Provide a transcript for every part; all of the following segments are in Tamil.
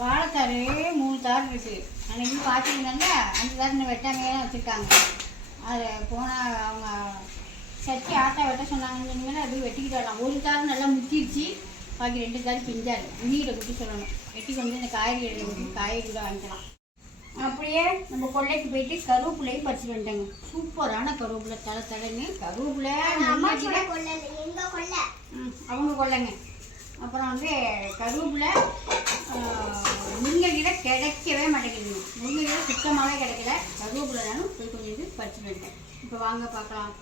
வாழைத்தாரு மூணு தார் இருக்குது அன்னைக்கு பார்த்துருந்தாங்க அந்த தார் வெட்டாமையே வச்சுருக்காங்க. அது போனால் அவங்க சட்டி ஆட்டா வெட்ட சொன்னாங்கன்னு போய் வெட்டிக்கிட்டு வரலாம். ஒரு தார் நல்லா முத்திருச்சு. பாக்கி ரெண்டு தார் பிஞ்சாரு உண்ணிகிட்ட குட்டி சொல்லணும். வெட்டி கொண்டு இந்த காய்கறி குட்டி காய்கறி கூட வாங்கிக்கலாம். அப்படியே நம்ம கொள்ளைக்கு போயிட்டு கருவேப்பிலையும் பறிச்சுட்டு வந்துட்டாங்க. சூப்பரான கருவேப்பிலை தலை தலைன்னு கருவேப்பிலை அவங்க கொள்ளைங்க. அப்புறம் வந்து கருவேப்பிலை முருங்கைக்கீரை கிடைக்கவே மாட்டேங்குது முருங்கைக்கீரை சுத்தமாகவே கிடைக்கல. கருவேப்பிலை நானும் போய் கொஞ்சம் இது பறிச்சு போயிட்டேன் இப்போ வாங்க பார்க்கலாம்.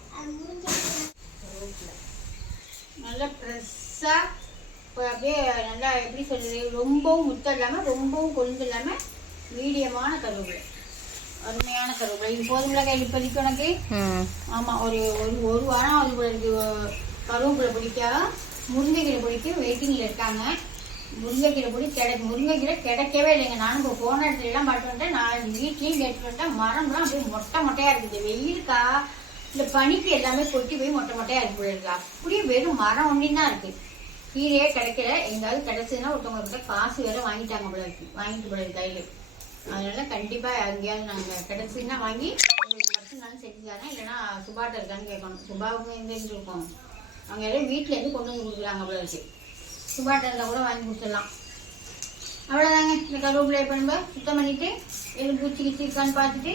நல்லா ஃப்ரெஷ்ஷாக இப்போ அப்படியே நல்லா எப்படி சொல்கிறது ரொம்பவும் முத்தம் இல்லாமல் ரொம்பவும் கொழுந்து இல்லாமல் மீடியமான கருவேப்பிலை. அருமையான கருவேப்பிலை. இது போதுமில்ல கையில் இப்போதைக்கு உனக்கு ஆமாம் ஒரு ஒரு ஒரு வாரம் அது கருவேப்பிலை பிடிக்கா? முருங்கைக்கீரை பிடிக்கும் வெயிட்டிங்கில் இருக்காங்க முருங்கைக்கீரை பிடி கிடை முருங்கைக்கீரை கிடைக்கவே இல்லைங்க. நானும் இப்போ போன இடத்துலலாம் எல்லாம் வந்தேன் வந்துட்டேன். நான் வீட்லேயும் கேட்டு வந்துட்டேன். மரம்லாம் அப்படியே மொட்டை மொட்டையாக இருக்குது. வெயிலுக்கா? இந்த பனிக்கு எல்லாமே கொட்டி போய் மொட்டை மொட்டையாக இருக்கு போயிருக்கா அப்படியே வெறும் மரம் ஒன்றின் தான் இருக்குது கீரையே கிடைக்கல. எங்காவது கிடைச்சதுன்னா ஒருத்தவங்க கிட்ட காசு வேற வாங்கிட்டாங்க போல இருக்கு. வாங்கிட்டு போல இருக்கு கையில். அதனால கண்டிப்பாக எங்கேயாவது நாங்கள் கிடைச்சுன்னா வாங்கி உங்களுக்கு மட்டும் நான் செஞ்சு தரேன். இல்லைன்னா சுபாட்ட இருக்கான்னு கேட்கணும். சுபாவுக்கும் எங்கேருந்து இருக்கோம் அவங்க எல்லாம் வீட்டிலேருந்து கொண்டு வந்து கொடுக்குறாங்க அவ்வளோ வச்சு சுபாட்டரில் கூட வாங்கி கொடுத்துடலாம். அவ்வளோதாங்க இந்த கருவேப்பிலையை பண்ணும்ப சுத்தம் பண்ணிவிட்டு எதுவும் பூச்சி கிச்சி இருக்கான்னு பார்த்துட்டு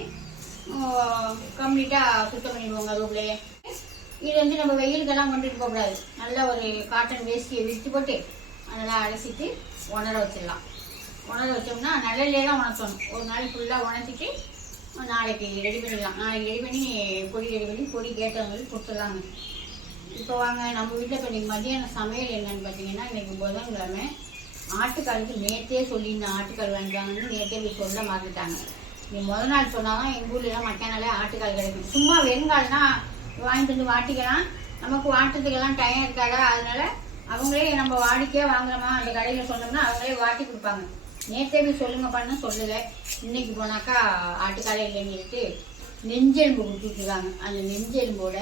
கம்ப்ளீட்டாக சுத்தம் பண்ணிடுவோம் கருவேப்பிலையை இது வந்து நம்ம வெயிலுக்கெல்லாம் கொண்டுட்டு போகக்கூடாது நல்ல ஒரு காட்டன் வேஸ்டியை விரித்து போட்டு அதெல்லாம் அலசிட்டு உணர வச்சிடலாம். உணர வச்சோம்னா நிழல்லே தான் உணர்த்தணும். ஒரு நாள் ஃபுல்லாக உணர்த்திட்டு நாளைக்கு ரெடி பண்ணிடலாம். நாளைக்கு ரெடி பண்ணி பொடி ரெடி பண்ணி பொடி கேட்டவங்களுக்கு கொடுத்துடலாங்க. இப்போ வாங்க நம்ம வீட்டில் இப்போ இன்றைக்கி மதியானம் சமையல் என்னன்னு பார்த்தீங்கன்னா இன்னைக்கு புதன்கிழமை. ஆட்டுக்காலுக்கு நேற்றே சொல்லியிருந்தேன் ஆட்டுக்கால் வாங்கிட்டாங்கன்னு நேற்றே போய் சொல்ல மறந்துட்டாங்க. நீ முதல் நாள் சொன்னாதான் எங்கள் ஊர்லாம் மக்கானாலே ஆட்டுக்கால் கிடைக்கும். சும்மா வெறுங்கால்னா வாங்கிட்டு வந்து வாட்டிக்கலாம். நமக்கு வாட்டுறதுக்கெல்லாம் டைம் இருக்காதா? அதனால அவங்களே நம்ம வாடிக்கையாக வாங்குறோமா? அந்த கடையில் சொன்னோம்னா அவங்களே வாட்டி கொடுப்பாங்க. நேற்றே போய் சொல்லுங்கப்பான்னு சொல்லலை. இன்னைக்கு போனாக்கா ஆட்டுக்காலே இல்லைன்னு சொல்லிட்டு நெஞ்செலும்பு கொடுத்துருக்காங்க அந்த நெஞ்செலும்போட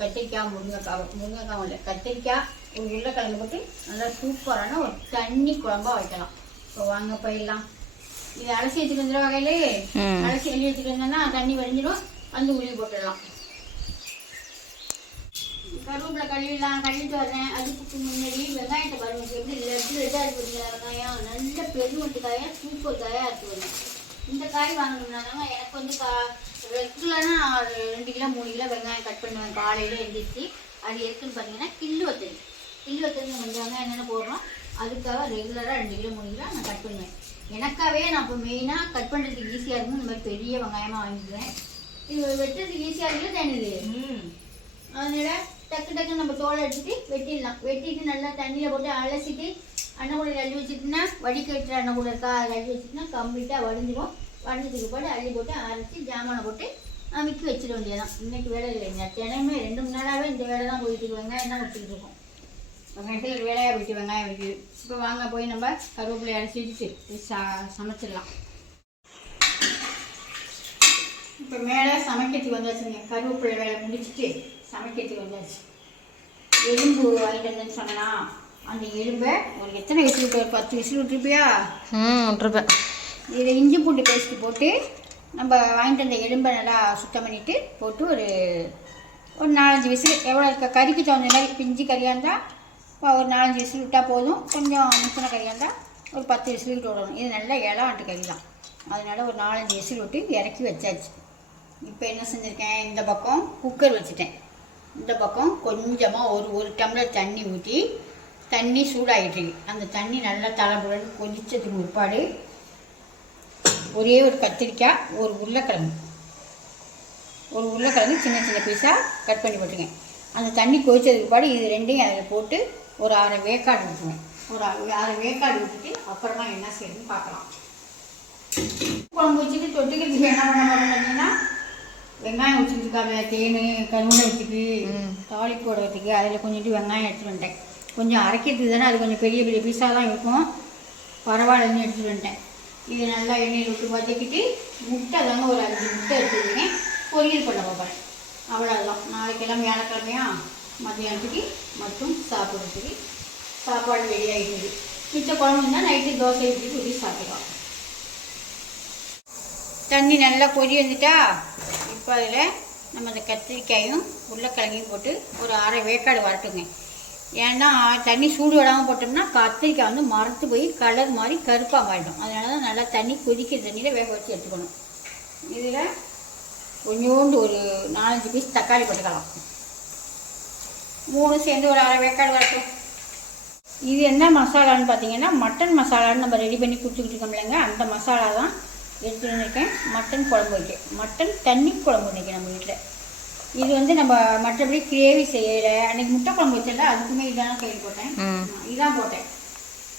கத்திரிக்காய் முருங்கைக்காய் முருங்கைக்காய் இல்லை கத்திரிக்காய் ஒரு உருளைக்கிழங்கு போட்டு நல்லா சூப்பரான ஒரு தண்ணி குழம்பா வைக்கலாம். இப்போ வாங்க போயிடலாம். இது அலசி வச்சுட்டு வந்துடுற வகையிலே. அலசி வெளியே வச்சுட்டு வந்தோம்னா தண்ணி வடிஞ்சிடும். வந்து உருவி போட்டுடலாம். கருவேப்பிலை கழுவிடலாம். கழுவிட்டு வரேன். அதுக்கு முன்னாடி வெங்காயத்தை பாருங்க. எப்படி லெட்டு லெட்டாக இருக்கு வெங்காயம்? நல்ல பெருவட்டு காயாக சூப்பர் காயாக இருக்கு பாருங்க. இந்த காய் வாங்கணும்னாங்க எனக்கு வந்து கா ரெகுலராக நான் ரெண்டு கிலோ மூணு கிலோ வெங்காயம் கட் பண்ணுவேன். காலையில் எழுந்திரிச்சு அது எதுக்குன்னு பார்த்தீங்கன்னா கில்லு வத்தல் கில்லு வத்தல் கொஞ்சம் வெங்காயம் என்னென்ன போடுறோம் அதுக்காக ரெகுலராக ரெண்டு கிலோ மூணு கிலோ நான் கட் பண்ணுவேன். எனக்காகவே நான் இப்போ மெயினாக கட் பண்ணுறதுக்கு ஈஸியாக இருக்கும். இந்த மாதிரி பெரிய வெங்காயமாக வாங்கிக்குவேன். இது வெட்டுறதுக்கு ஈஸியாக இருக்குல்ல தனிது அதனால டக்கு டக்கு நம்ம தோலை எடுத்துட்டு வெட்டிடலாம். வெட்டிட்டு நல்லா தண்ணியில் போட்டு அலசிட்டு அன்னக்கூட அள்ளி வச்சுட்டுனா வடிகட்டுற அன்னக்கூட இருக்கா அள்ளி வச்சுட்டுனா கம்ப்ளீட்டாக வடிஞ்சிடும் வடிஞ்சதுக்கு போட்டு அள்ளி போட்டு அரைச்சி ஜாமானை போட்டு அமைக்கி வச்சிட வேண்டியதான் இன்னைக்கு வேலை இல்லைங்க தினமே ரெண்டு மூணு நாளாகவே இந்த வேலை தான் போயிட்டு இருக்கு. வெங்காயம் தான் வச்சுக்கிட்டு இருக்கோம். வெங்காயத்துக்கு வேலையாக போயிட்டு வெங்காயம் வைக்குது இப்போ வாங்க போய் நம்ம கருவேப்பிலை அரைச்சி வச்சுட்டு ச சமைச்சிடலாம். இப்போ மேலே சமைக்கிறதுக்கு வந்தாச்சுங்க. கருவேப்பிலை வேலை முடிச்சுட்டு சமைக்கிறதுக்கு வந்தாச்சு. எலும்பு வாங்கிட்டு வந்தேன்னு சொன்னா அந்த எலும்பை ஒரு எத்தனை விசில் விட்டு பத்து விசில் விட்டுருப்பியா? ம் விட்ருப்பேன் இது இஞ்சி பூண்டு பேஸ்ட்டு போட்டு நம்ம வாங்கிட்டு வந்த எலும்பை நல்லா சுத்தம் பண்ணிவிட்டு போட்டு ஒரு ஒரு நாலஞ்சு விசில் எவ்வளோ இருக்க கறிக்கு தகுந்த மாதிரி பிஞ்சு கறியாக இருந்தால் ஒரு நாலஞ்சு விசில் விட்டால் போதும். கொஞ்சம் முத்தின கறியாக இருந்தால் ஒரு பத்து விசில் விட்டு விடணும். இது நல்லா இளவாட்டு கறி தான். அதனால் ஒரு நாலஞ்சு விசில் விட்டு இறக்கி வச்சாச்சு. இப்போ என்ன செஞ்சுருக்கேன்? இந்த பக்கம் குக்கர் வச்சுட்டேன். இந்த பக்கம் கொஞ்சமாக ஒரு ஒரு டம்ளர் தண்ணி ஊற்றி தண்ணி சூடாகிட்டு அந்த தண்ணி நல்லா தலைப்புடன் கொதிச்சதுக்கு பிற்பாடு ஒரே ஒரு கத்திரிக்காய் ஒரு உருளைக்கிழங்கு. ஒரு உருளைக்கிழங்கு சின்ன சின்ன பீஸாக கட் பண்ணி போட்டுருங்க. அந்த தண்ணி கொதிச்சதுக்கு பிற்பாடு இது ரெண்டையும் அதில் போட்டு ஒரு அரை வேக்காடு விட்டுருங்க ஒரு அரை வேக்காடு விட்டுட்டு அப்புறமா என்ன செய்யணும்னு பார்க்கலாம். குழம்பு வச்சுட்டு தொட்டுக்கிறதுக்கு என்ன பண்ண பார்த்தீங்கன்னா வெங்காயம் வச்சுருக்காங்க தேன் கருவேலை வச்சுக்கு ம். தாளிப்பு போடுறதுக்கு அதில் கொஞ்சோண்டு வெங்காயம் எடுத்துட்டு வந்துட்டேன். கொஞ்சம் அரைக்கிறதுக்கு தானே அது கொஞ்சம் பெரிய பெரிய பீஸாக தான் இருக்கும். பரவாயில்லன்னு எடுத்துட்டு வந்துட்டேன். இது நல்லா எண்ணெயில் விட்டு வதக்கிட்டு முட்டை தாங்க ஒரு அஞ்சு முட்டை எடுத்துக்கோங்க. பொரியல் பண்ண பார்ப்பேன் அவ்வளோதான் நாளைக்கெல்லாம் வியாழக்கிழமையா? மத்தியானத்துக்கு மட்டும் சாப்பிட்றதுக்கு சாப்பாடு ரெடி ஆகிடுது மிச்ச குழம்பு இருந்தால் நைட்டு தோசை ஊற்றி ஊற்றி சாப்பிடலாம். தண்ணி நல்லா கொதி வந்துட்டா இப்போ அதில் நம்ம இந்த கத்திரிக்காயும் உருளைக்கிழங்கையும் போட்டு ஒரு அரை வேக்காடு வரட்டுங்க. ஏன்னா தண்ணி சூடு விடாமல் போட்டோம்னா கத்திரிக்காய் வந்து மரத்து போய் கலர் மாதிரி கருப்பாக மாறிடும். அதனால தான் நல்லா தண்ணி கொதிக்கிற தண்ணியில் வேக வச்சு எடுத்துக்கணும். இதில் கொஞ்சோண்டு ஒரு நாலஞ்சு பீஸ் தக்காளி போட்டுக்கலாம். மூணு சேர்ந்து ஒரு அரை வேக்காடு வரட்டும். இது என்ன மசாலான்னு பார்த்தீங்கன்னா மட்டன் மசாலான்னு நம்ம ரெடி பண்ணி கொடுத்துக்கிட்டு இருக்கோம்லங்க அந்த மசாலா தான் எடுத்துட்டு வந்திருக்கேன். மட்டன் குழம்பு வைக்க. மட்டன் தண்ணி குழம்பு வைக்க நம்ம வீட்டில் இது வந்து நம்ம மற்றபடி கிரேவி செய்யற அன்னைக்கு முட்டை குழம்பு வச்சல அதுக்குமே இதான கையில் போட்டேன். ம். இதான் போட்டேன்.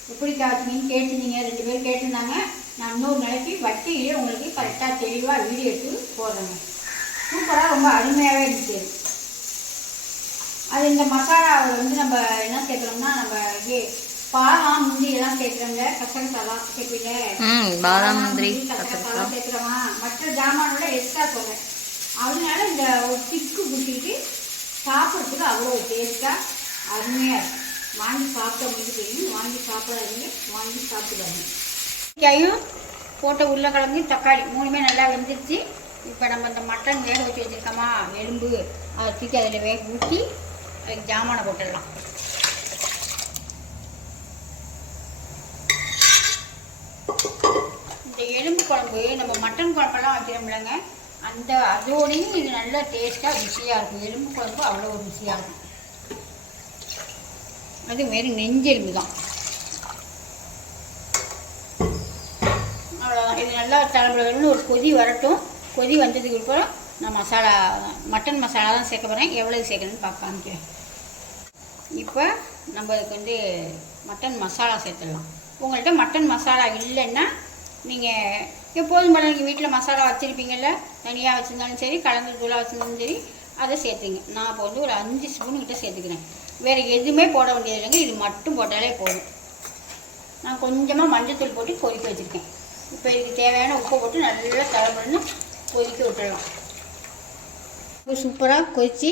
எப்படி காய்ச்சிங்கன்னு கேட்டிருந்தீங்க ரெண்டு பேரும் கேட்டிருந்தாங்க. நான் இன்னொரு நாளைக்கு வட்டியிலே உங்களுக்கு கரெக்டாக தெளிவாக வீடியோ எடுத்து போடுறேங்க. சூப்பராக ரொம்ப அருமையாகவே இருந்துச்சு. அது இந்த மசாலாவில் வந்து நம்ம என்ன சேர்க்குறோம்னா நம்ம இது பாலாம் முந்திரி எல்லாம் சேர்க்குறோங்க கசகசாலாம் சேர்ப்பீங்க பாதாம் முந்திரி கத்திரிக்காய் சேர்க்குறோமா? மற்ற ஜாமானோட எக்ஸ்ட்ரா சொல்றேன். அதனால இந்த ஒரு திக்கு குட்டிட்டு சாப்பிட்றதுக்கு அவ்வளோ டேஸ்ட்டாக அருமையாக இருக்கும் வாங்கி சாப்பிட்டவங்களுக்கு தெரியும். வாங்கி சாப்பிடாதீங்க. வாங்கி சாப்பிடாதீங்க. கையும் போட்ட உருளைக்கிழங்கு தக்காளி மூணுமே நல்லா வெந்துருச்சு. இப்போ நம்ம இந்த மட்டன் வேக வச்சு வச்சுருக்கோமா எலும்பு அதை தூக்கி அதில் வேக ஊற்றி அதுக்கு ஜாமானை போட்டுடலாம். இந்த எலும்பு குழம்பு நம்ம மட்டன் குழம்பெல்லாம் வைக்கிறோம்லங்க அந்த அதோடையும் இது நல்லா டேஸ்ட்டாக ருசியாக இருக்கும். எலும்பு குழம்பு அவ்வளோ ருசியாக இருக்கும். அது வெறும் நெஞ்செலும்பு தான். அவ்வளோதான் இது நல்லா தலைமுறைகள்னு ஒரு கொதி வரட்டும். கொதி வந்ததுக்கு அப்புறம் நான் மசாலா மட்டன் மசாலா தான் சேர்க்க போகிறேன் எவ்வளவு சேர்க்கணும்னு பார்க்க காமிக்கிறேன். இப்போ நம்ம இதுக்கு வந்து மட்டன் மசாலா சேர்த்துடலாம். உங்கள்கிட்ட மட்டன் மசாலா இல்லைன்னா நீங்கள் எப்போதும் போல நீங்கள் வீட்டில் மசாலா வச்சுருப்பீங்கள்ல தனியாக வச்சுருந்தாலும் சரி கலந்து தூளாக வச்சுருந்தாலும் சரி அதை சேர்த்துங்க. நான் இப்போ வந்து ஒரு அஞ்சு ஸ்பூன் கிட்டே சேர்த்துக்கிறேன். வேறு எதுவுமே போட வேண்டியது இல்லைங்க இது மட்டும் போட்டாலே போதும். நான் கொஞ்சமாக மஞ்சத்தூள் போட்டு கொதிக்க வச்சுருக்கேன். இப்போ இதுக்கு தேவையான உப்பை போட்டு நல்லா தலைப்படணும் கொதிக்க விட்டுடலாம் இப்போ சூப்பராக கொதித்து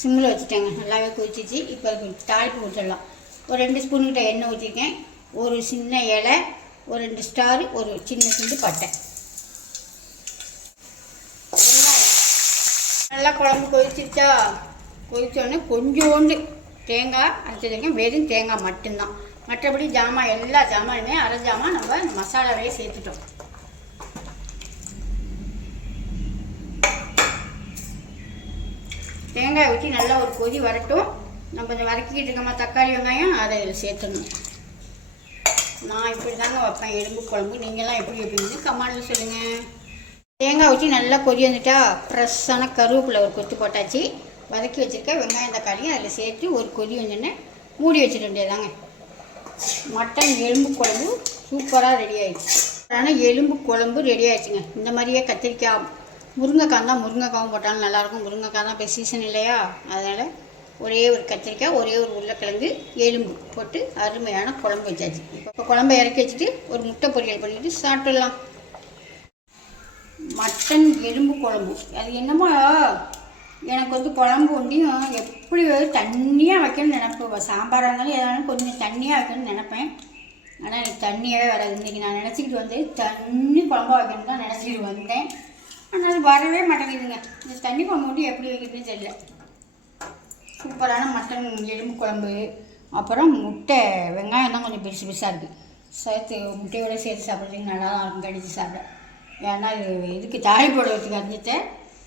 சிம்மில் வச்சுட்டேங்க. நல்லாவே கொதிச்சிச்சு. இப்போ தாளிப்பு ஊற்றிடலாம் ஒரு ரெண்டு ஸ்பூன் கிட்ட எண்ணெய் ஊற்றிருக்கேன். ஒரு சின்ன இலை ஒரு ரெண்டு ஸ்டார் ஒரு சின்ன சிந்து பட்டை. நல்லா குழம்பு கொதிச்சிச்சா கொதிச்சோடனே கொஞ்சோண்டு தேங்காய் அரைச்சிருக்கேன் வெறும் தேங்காய் மட்டும்தான். மற்றபடி ஜாமான் எல்லா ஜாமானுமே அரை ஜாமான் நம்ம மசாலாவே சேர்த்துட்டோம். தேங்காய் ஊற்றி நல்லா ஒரு கொதி வரட்டும். நம்ம இந்த வதக்கிட்டு இருக்கோமா தக்காளி வெங்காயம் அதை இதில் சேர்த்துடணும். நான் இப்படி தாங்க வைப்பேன். எலும்பு குழம்பு. நீங்களாம் எப்படி வைப்பீங்கன்னு கமாண்டில் சொல்லுங்கள் தேங்காய் ஊற்றி நல்லா கொதி வந்துட்டா ஃப்ரெஷ்ஷான கருவேப்பிலை ஒரு கொத்து போட்டாச்சு. வதக்கி வச்சுருக்க வெங்காயம் தக்காளியும் அதில் சேர்த்து ஒரு கொதி வந்தோடனே மூடி வச்சிட வேண்டியதாங்க மட்டன் எலும்பு குழம்பு சூப்பராக ரெடி ஆகிடுச்சு ஆனால் எலும்பு குழம்பு ரெடி ஆகிடுச்சுங்க இந்த மாதிரியே கத்திரிக்காய் முருங்கைக்காய் தான் முருங்கைக்காவும் போட்டாலும் நல்லாயிருக்கும் முருங்கைக்காய் தான் இப்போ சீசன் இல்லையா? அதனால் ஒரே ஒரு கத்திரிக்காய் ஒரே ஒரு உருளைக்கிழங்கு எலும்பு போட்டு அருமையான குழம்பு வச்சாச்சு. இப்போ குழம்பை இறக்கி வச்சுட்டு ஒரு முட்டை பொரியல் பண்ணிட்டு சாப்பிட்டுடலாம். மட்டன் எலும்பு குழம்பு. அது என்னமோ எனக்கு வந்து குழம்பு ஒன்றையும் எப்படி தண்ணியாக வைக்கணும்னு நினைப்பேன். சாம்பாராக இருந்தாலும் எதாலும் கொஞ்சம் தண்ணியாக வைக்கணும்னு நினைப்பேன். ஆனால் எனக்கு தண்ணியாகவே வராது. இன்றைக்கி நான் நினச்சிக்கிட்டு வந்து தண்ணி குழம்பா வைக்கணும் தான் நினச்சிக்கிட்டு வந்தேன். ஆனால் அது வரவே மாட்டேங்குதுங்க. இந்த தண்ணி குழம்பு மட்டும் எப்படி வைக்கிறதுன்னு தெரியல. சூப்பரான மட்டன் எலும்பு குழம்பு அப்புறம் முட்டை வெங்காயம் தான் கொஞ்சம் பெருசு பெருசாக இருக்குது சேர்த்து முட்டையோட சேர்த்து சாப்பிட்றதுக்கு நல்லா தான் இருக்கும் கடிச்சு சாப்பிட ஏன்னா அது இதுக்கு தாய் போடுறதுக்கு அரிஞ்சத்தை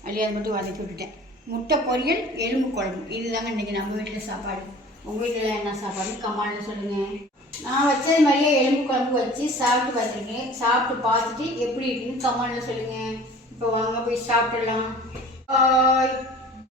அள்ளி அதை மட்டும் வதக்கி விட்டுட்டேன். முட்டை பொரியல் எலும்பு குழம்பு. இதுதாங்க இன்றைக்கி நம்ம வீட்டில் சாப்பாடு. உங்கள் வீட்டில் என்ன சாப்பாடு? கமாலில் சொல்லுங்கள் நான் வச்சது மாதிரியே எலும்பு குழம்பு வச்சு சாப்பிட்டு பார்த்துருக்கேன் சாப்பிட்டு பார்த்துட்டு எப்படி இருக்குன்னு கமாலில் சொல்லுங்கள் இப்போ வாங்க போய் சாப்பிட்டுடலாம். பாய்